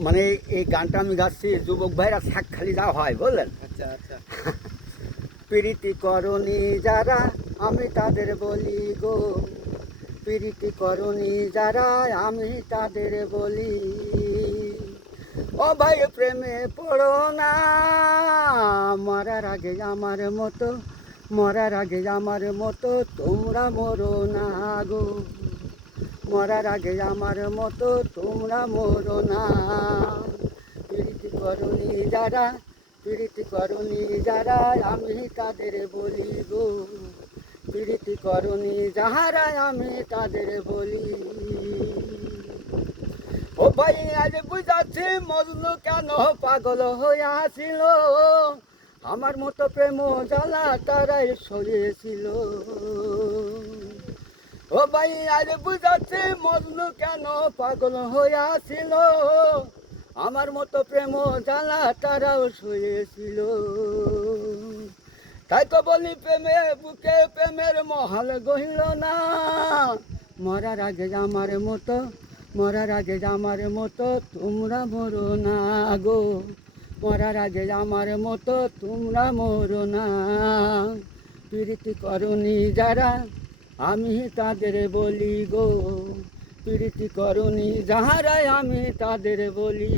মানে এই গানটা আমি গাচ্ছি যুবক ভাইরা শাক খালি যা হয় বললেন। আচ্ছা আচ্ছা। প্রীতি করণী যারা আমি তাদের বলি গো। প্রীতি করণী যারা আমি তাদের বলি। ও ভাই প্রেমে পড়ো না। মরার আগে আমার মতো মরার আগে আমার মতো তোমরা মরো না গো। মরার আগে আমার মতো তোমরা মরো না। প্রীতি করণী যারা প্রীতি করণী যারা, আমি তাদের বলি গো প্রীতি করণী যাহারা, আমি তাদের বলি ও ভাই, আজ বুঝাচ্ছি মজনু কেন পাগল হইয়াছিল আমার মতো প্রেম জ্বালা তারাই সরিয়েছিল। ও ভাই আজ বুঝাচ্ছি, মজনু কেন পাগল হইয়াছিল আমার মতো প্রেম জ্বালা তারাও শুয়েছিল। তাই তো বলি, প্রেমে, বুকে প্রেমের মহাল গহিল না। মরার আগে আমার মতো, মরার আগে আমার মতো তোমরা মরো না গো। মরার আগে আমার মতো তোমরা মরো না। প্রীতি করণী যারা আমি তাদের বলি গো প্রীতি করুনি যাহারাই আমি তাদের বলি।